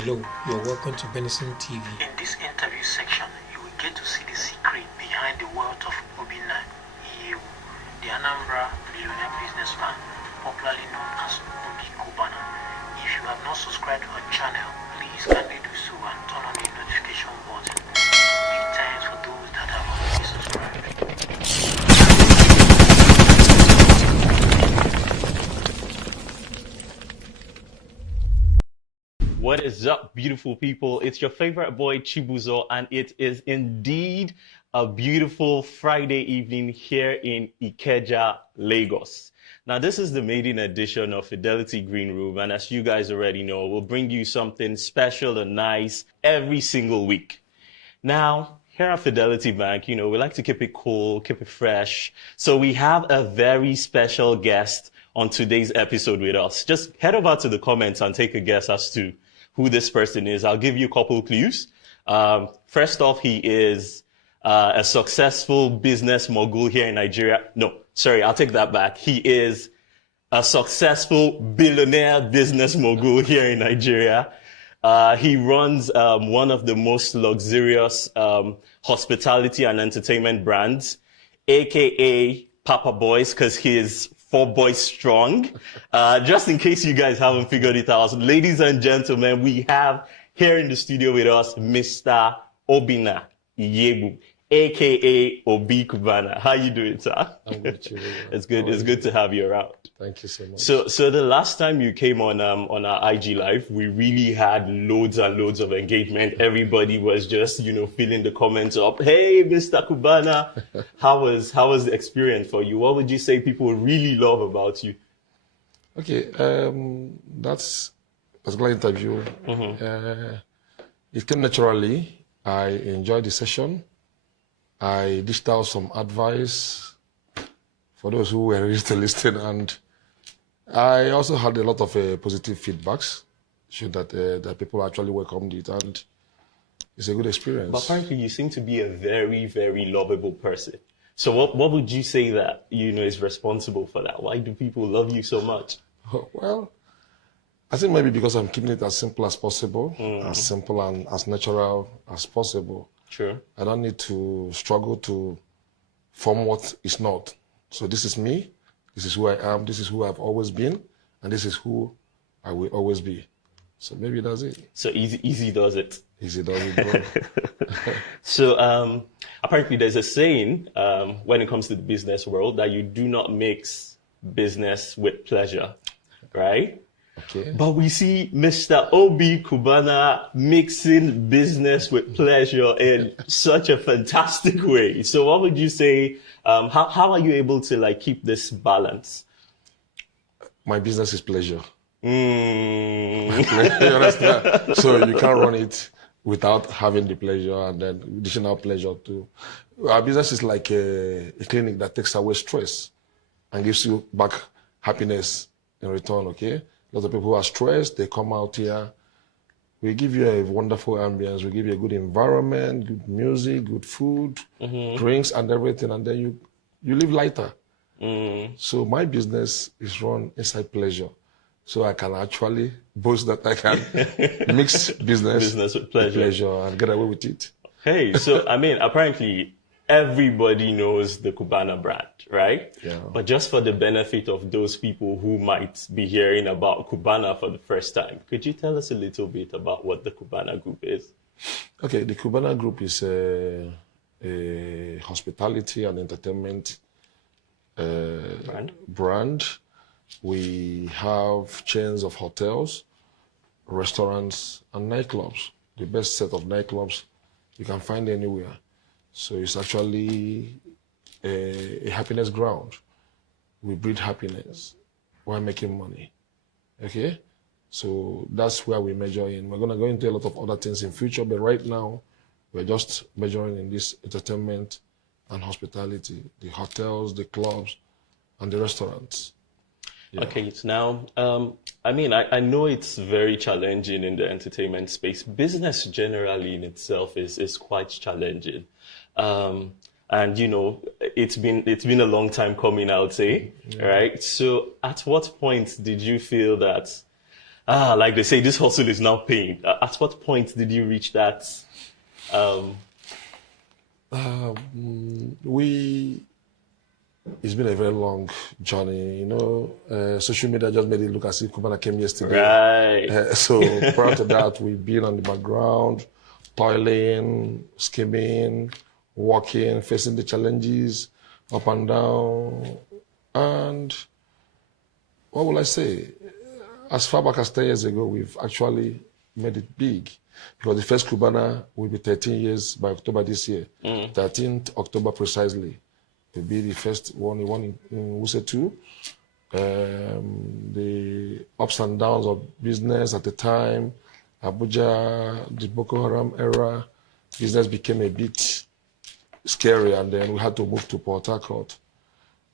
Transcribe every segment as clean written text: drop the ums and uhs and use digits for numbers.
Hello, you're welcome to Beneson TV. In this interview section, you will get to see the secret behind the wealth of Obinna Iyiegbu, the Anambra billionaire businessman, popularly known as Obi Cubana. If you have not subscribed to our channel, please kindly do so and turn on the notification button. Big thanks for those that have already subscribed. What is up, beautiful people? It's your favorite boy, Chibuzo, and it is indeed a beautiful Friday evening here in Ikeja, Lagos. Now, this is the maiden edition of Fidelity Green Room, and as you guys already know, we'll bring you something special and nice every single week. Now, here at Fidelity Bank, we like to keep it cool, keep it fresh. So we have a very special guest on today's episode with us. Just head over to the comments and take a guess as to who this person is. I'll give you a couple clues. First off, he is a successful business mogul here in Nigeria. No, sorry, I'll take that back. He is a successful billionaire business mogul here in Nigeria. He runs one of the most luxurious hospitality and entertainment brands, aka Papa Boys, because he is 4 boys strong. Just in case you guys haven't figured it out, ladies and gentlemen, we have here in the studio with us Mr. Obinna Iyiegbu, aka Obi Cubana. How you doing, sir? I'm good, too. It's good. It's good to have you around. Thank you so much. So the last time you came on our IG live, we really had loads and loads of engagement. Everybody was just filling the comments up. Hey, Mr. Cubana, how was the experience for you? What would you say people really love about you? Okay, that's a particular interview. It came naturally. I enjoyed the session. I dished out some advice for those who were ready to listen, and I also had a lot of positive feedbacks, showed that people actually welcomed it, and it's a good experience. But apparently, you seem to be a very, very lovable person. So, what would you say that is responsible for that? Why do people love you so much? Well, I think maybe because I'm keeping it as simple as possible, as simple and as natural as possible. Sure. I don't need to struggle to form what is not. So this is me, this is who I am, this is who I've always been, and this is who I will always be. So maybe that's it. So easy does it. Easy does it, bro. So apparently there's a saying when it comes to the business world that you do not mix business with pleasure, right? Okay. But we see Mr. Obi Cubana mixing business with pleasure in such a fantastic way. So what would you say, how are you able to keep this balance? My business is pleasure. You understand? So you can't run it without having the pleasure and then additional pleasure too. Our business is like a clinic that takes away stress and gives you back happiness in return, okay? A lot of people who are stressed, they come out here. We give you a wonderful ambience. We give you a good environment, good music, good food, drinks, and everything. And then you live lighter. So my business is run inside pleasure. So I can actually boast that I can mix business with pleasure and get away with it. Hey, so apparently everybody knows the Cubana brand, right? Yeah. But just for the benefit of those people who might be hearing about Cubana for the first time, could you tell us a little bit about what the Cubana Group is? Okay, the Cubana Group is a hospitality and entertainment brand. We have chains of hotels, restaurants, and nightclubs. The best set of nightclubs you can find anywhere. So it's actually a happiness ground. We breed happiness while making money. Okay? So that's where we measure in. We're going to go into a lot of other things in future, but right now we're just measuring in this entertainment and hospitality, the hotels, the clubs, and the restaurants. Yeah. Okay, so now, I know it's very challenging in the entertainment space. Business generally in itself is quite challenging. And it's been a long time coming, I would say, right? So at what point did you feel that Like they say, this hustle is now paying. At what point did you reach that? It's been a very long journey. Social media just made it look as if Cubana came yesterday. Right. So prior to that, we've been on the background, toiling, scheming, working, facing the challenges up and down. And what will I say? As far back as 10 years ago, we've actually made it big. Because the first Cubana will be 13 years by October this year. 13th October precisely. Will be the first one in Wuse 2. The ups and downs of business at the time, Abuja, the Boko Haram era, business became a bit scary, and then we had to move to Port Harcourt.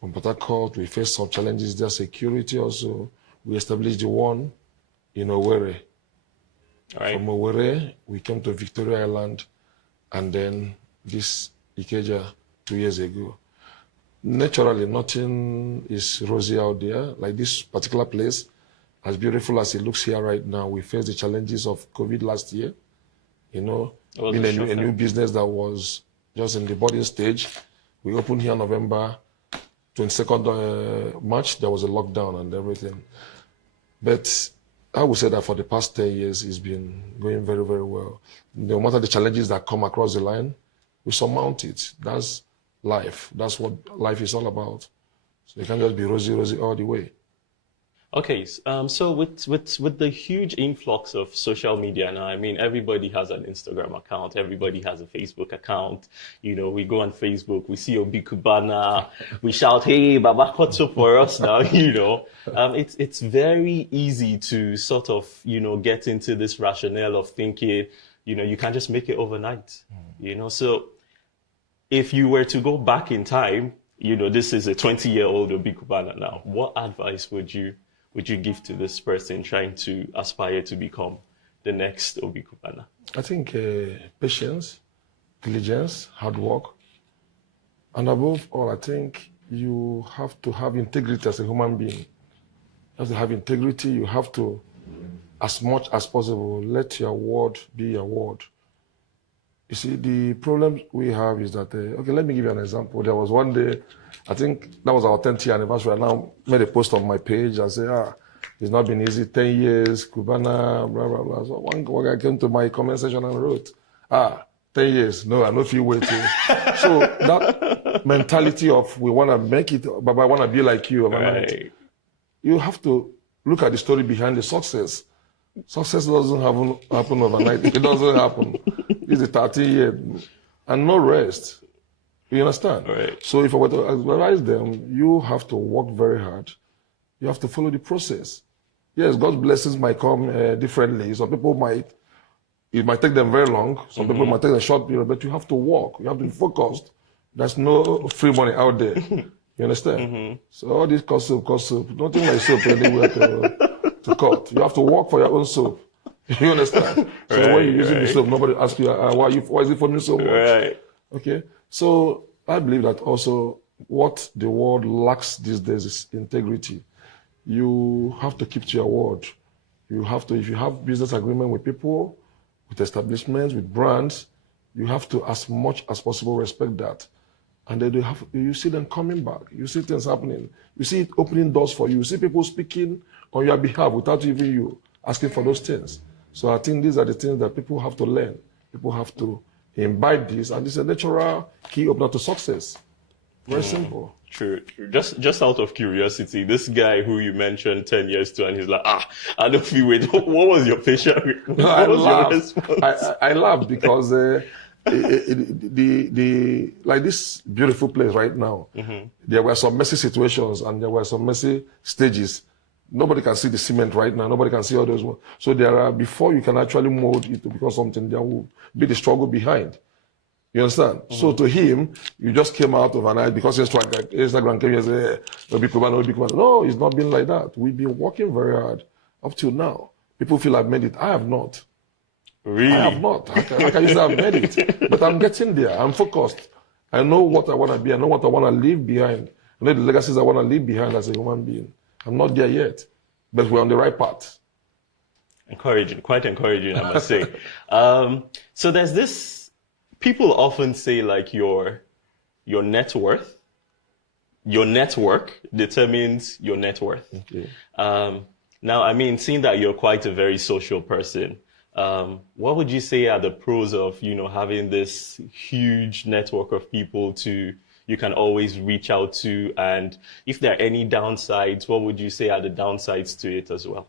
From Port Harcourt, we faced some challenges there, security also. We established the one in Owerri. Right. From Owerri, we came to Victoria Island, and then this Ikeja 2 years ago. Naturally, nothing is rosy out there. Like this particular place, as beautiful as it looks here right now, we faced the challenges of COVID last year. Being a new business that was just in the budding stage. We opened here November 22nd March. There was a lockdown and everything. But I would say that for the past 10 years, it's been going very, very well. No matter the challenges that come across the line, we surmount it. That's life. That's what life is all about. So it can't just be rosy, rosy all the way. Okay, so with the huge influx of social media now, I mean, everybody has an Instagram account, everybody has a Facebook account. We go on Facebook, we see Obi Cubana, we shout, "Hey, Baba, what's up for us now?" It's very easy to sort of get into this rationale of thinking, you can't just make it overnight. So if you were to go back in time, this is a 20-year-old Obi Cubana now. What advice would you give to this person trying to aspire to become the next Obi Cubana? I think patience, diligence, hard work, and above all, I think you have to have integrity as a human being. You have to have integrity. You have to, as much as possible, let your word be your word. You see, the problem we have is that, okay, let me give you an example. There was one day, I think that was our 10th year anniversary. I now made a post on my page and say, it's not been easy, 10 years, Cubana, blah, blah, blah. So one guy came to my comment section and wrote, 10 years, no, I don't feel waiting. So that mentality of we want to make it, but I want to be like you overnight. You have to look at the story behind the success. Success doesn't happen overnight. It doesn't happen. It's a 30-year and no rest. You understand? Right. So if I were to advise them, you have to work very hard. You have to follow the process. Yes, God's blessings might come differently. Some people it might take them very long. Some people might take a short period, but you have to work. You have to be focused. There's no free money out there. You understand? So all this cost soap, nothing like soap anywhere to cut. You have to work for your own soap. You understand? So when you're using the soap, nobody asks you, why is it for me so much? Right. Okay? So I believe that also what the world lacks these days is integrity. You have to keep to your word. You have to, if you have business agreement with people, with establishments, with brands, you have to, as much as possible, respect that. And then you see them coming back. You see things happening. You see it opening doors for you. You see people speaking on your behalf without even you asking for those things. So I think these are the things that people have to learn. People have to imbibe this, and it's a natural key opener to success. Very simple. True. Just out of curiosity, this guy who you mentioned 10 years to, and he's like, I don't feel wait. What was your facial? I laughed because like this beautiful place right now, there were some messy situations and there were some messy stages. Nobody can see the cement right now. Nobody can see all those. So there are, before you can actually mold it to become something, there will be the struggle behind. You understand? So to him, you just came out of an eye because Instagram came and said, Obi Cubana, Obi Cubana. No, it's not been like that. We've been working very hard up till now. People feel I've made it. I have not. Really? I have not. How can you say I've made it? But I'm getting there. I'm focused. I know what I want to be. I know what I want to leave behind. I know the legacies I want to leave behind as a human being. I'm not there yet, but we're on the right path. Encouraging, quite encouraging, I must say. So there's this, people often say like your net worth, your network determines your net worth. Okay. Now, I mean, seeing that you're quite a very social person, what would you say are the pros of, having this huge network of people you can always reach out to? And if there are any downsides, what would you say are the downsides to it as well?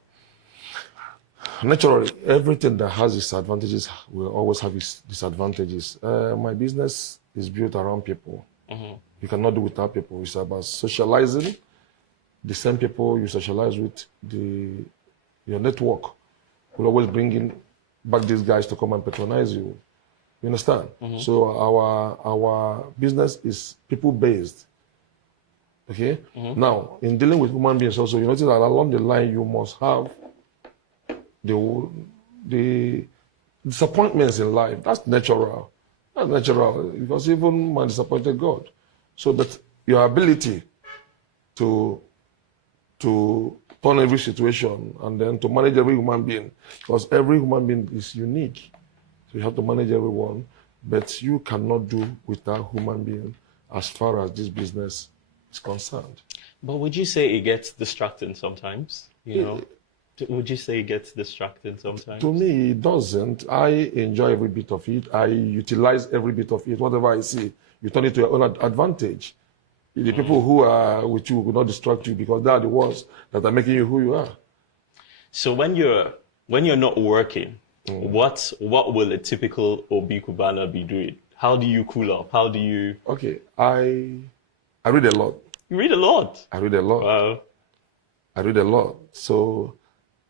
Naturally, everything that has its advantages will always have its disadvantages. My business is built around people. You cannot do without people. It's about socializing. The same people you socialize with, your network will always bring in back these guys to come and patronize you. You understand? So our business is people-based. Okay? Now, in dealing with human beings also, you notice that along the line you must have the disappointments in life. That's natural. That's natural, because even man disappointed God. So that your ability to turn every situation and then to manage every human being, because every human being is unique. So you have to manage everyone, but you cannot do without human being as far as this business is concerned. But would you say it gets distracting sometimes? Would you say it gets distracting sometimes? To me, it doesn't. I enjoy every bit of it. I utilize every bit of it. Whatever I see, you turn it to your own advantage. The people who are with you will not distract you, because they are the ones that are making you who you are. So when you're not working, what will a typical Obi Cubana be doing? How do you cool off? How do you? Okay, I read a lot. You read a lot. I read a lot. Wow. I read a lot. So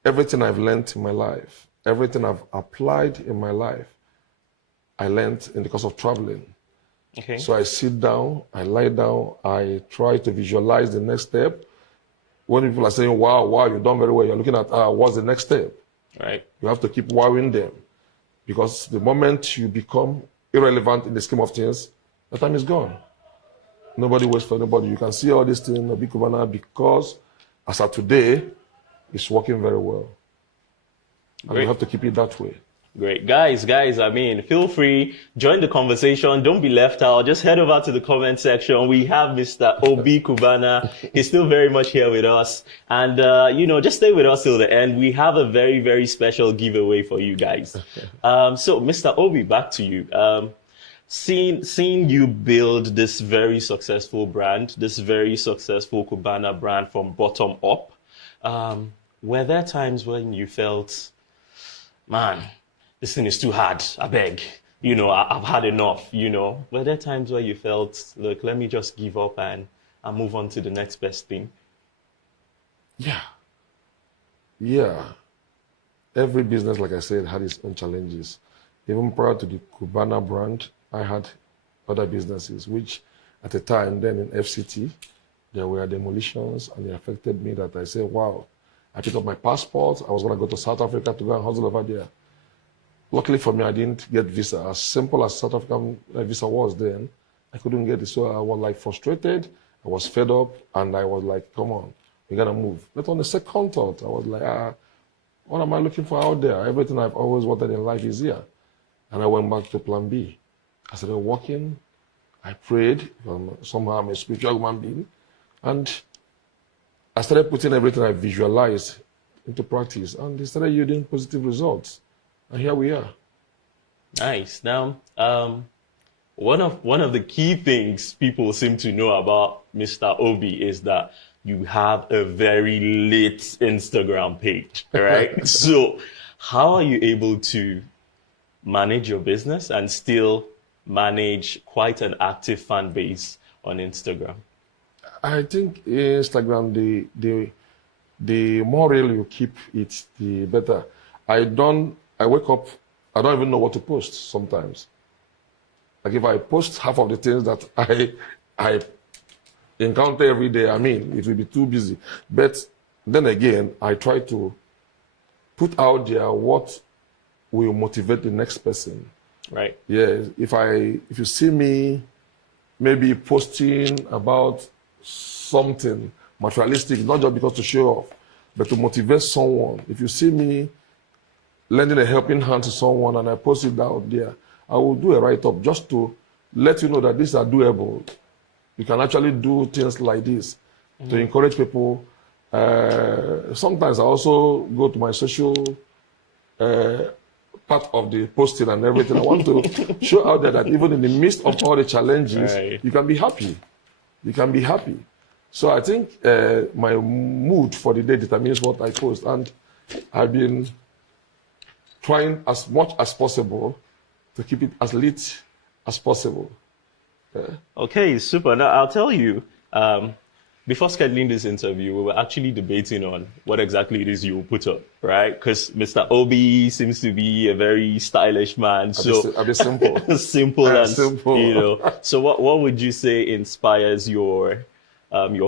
everything I've learned in my life, everything I've applied in my life, I learned in the course of traveling. Okay. So I sit down, I lie down, I try to visualize the next step. When people are saying, wow, you've done very well, you're looking at, what's the next step? Right. You have to keep wowing them, because the moment you become irrelevant in the scheme of things, the time is gone. Nobody waits for anybody. You can see all these things in Obi Cubana, because as of today, it's working very well. And you have to keep it that way. Great. Guys, I mean, feel free, join the conversation. Don't be left out. Just head over to the comment section. We have Mr. Obi Cubana. He's still very much here with us. And, just stay with us till the end. We have a very, very special giveaway for you guys. So, Mr. Obi, back to you. Seeing you build this very successful brand, this very successful Cubana brand from bottom up, were there times when you felt, man, this thing is too hard, I beg, I've had enough, Were there times where you felt, look, let me just give up and move on to the next best thing? Yeah. Every business, like I said, had its own challenges. Even prior to the Cubana brand, I had other businesses, which at the time then in FCT, there were demolitions, and it affected me that I said, wow, I picked up my passport. I was going to go to South Africa to go and hustle over there. Luckily for me, I didn't get visa. As simple as South African visa was then, I couldn't get it. So I was like frustrated. I was fed up, and I was like, come on, we got to move. But on the second thought, I was like, what am I looking for out there? Everything I've always wanted in life is here. And I went back to plan B. I started working. I prayed. Somehow I'm a spiritual human being. And I started putting everything I visualized into practice, and they started yielding positive results. And here we are. Nice. Now, one of the key things people seem to know about Mr. Obi is that you have a very lit Instagram page, right? So how are you able to manage your business and still manage quite an active fan base on Instagram? I think Instagram, the more real you keep it, the better. I wake up, I don't even know what to post sometimes. Like if I post half of the things that I encounter every day, it will be too busy. But then again, I try to put out there what will motivate the next person. Right. Yeah. If you see me maybe posting about something materialistic, not just because to show off, but to motivate someone. If you see me lending a helping hand to someone and I post it out there, I will do a write-up just to let you know that these are doable. You can actually do things like this to encourage people. Sometimes I also go to my social part of the posting and everything. I want to show out there that even in the midst of all the challenges, you can be happy. You can be happy. So I think my mood for the day determines what I post. And I've been trying as much as possible to keep it as lit as possible. Okay, super. Now, I'll tell you, before scheduling this interview, we were actually debating on what exactly it is you will put up, right? Because Mr. Obi seems to be a very stylish man. So I'll be simple. simple and simple. You know. So what would you say inspires your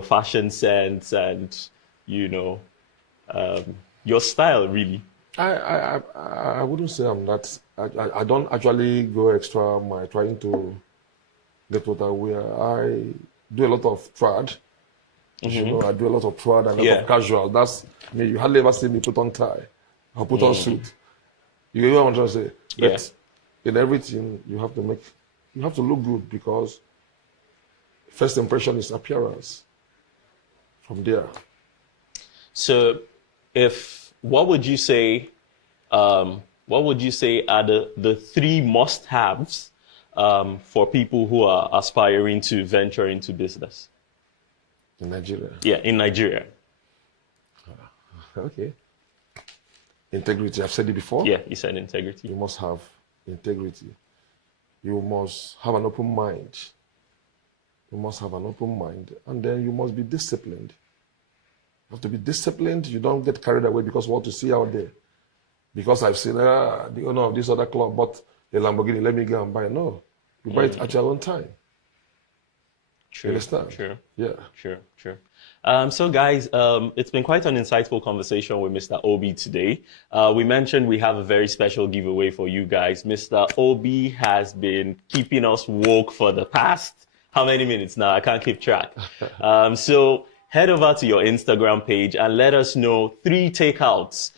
fashion sense and, you know, your style, really? I wouldn't say I'm that. I don't actually go extra mile trying to get what I wear. I do a lot of trad. You know, I do a lot of trad and a lot of casual. That's me. You hardly ever see me put on tie or put on suit. You get what I'm trying to say? But in everything, you have to look good, because first impression is appearance. From there. So, what would you say are the three must-haves for people who are aspiring to venture into business? In Nigeria? Yeah, in Nigeria. Okay. Integrity. I've said it before. Yeah, you said integrity. You must have integrity. You must have an open mind. You must have an open mind. And then you must be disciplined. You have to be disciplined. You don't get carried away because what you see out there. Because I've seen the owner of this other club bought a Lamborghini, let me go and buy it. No. You buy it at your own time. True. You understand? Sure. Yeah. Sure. So guys, it's been quite an insightful conversation with Mr. Obi today. We mentioned we have a very special giveaway for you guys. Mr. Obi has been keeping us woke for the past, how many minutes now? I can't keep track. So head over to your Instagram page and let us know 3 takeouts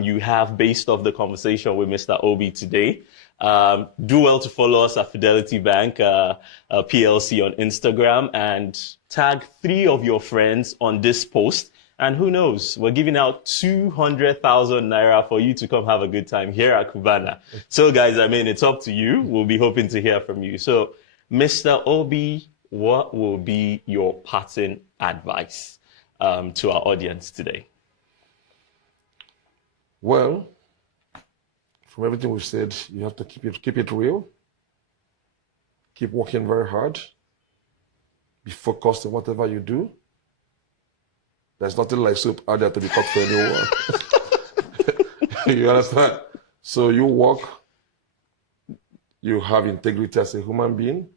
you have based off the conversation with Mr. Obi today. Do well to follow us at Fidelity Bank PLC on Instagram and tag 3 of your friends on this post. And who knows, we're giving out 200,000 naira for you to come have a good time here at Cubana. So guys, I mean, it's up to you. We'll be hoping to hear from you. So Mr. Obi, what will be your parting advice to our audience today? Well, from everything we've said, you have to keep it real. Keep working very hard. Be focused on whatever you do. There's nothing like soup out there to be caught for anyone. You understand? So you work, you have integrity as a human being,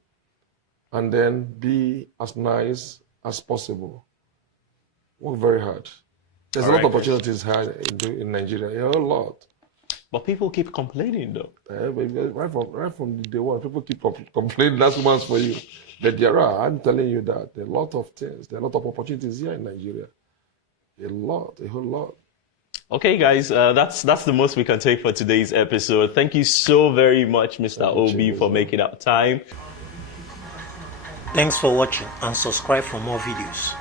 and then be as nice as possible. Work very hard. There's a lot of opportunities here in Nigeria, a lot. But people keep complaining, though. Right from day one, people keep complaining. That's once for you. But there are, I'm telling you that, there are a lot of things, there are a lot of opportunities here in Nigeria. A whole lot. Okay, guys, that's the most we can take for today's episode. Thank you so very much, Mr. Obi, for making up time. Thanks for watching and subscribe for more videos.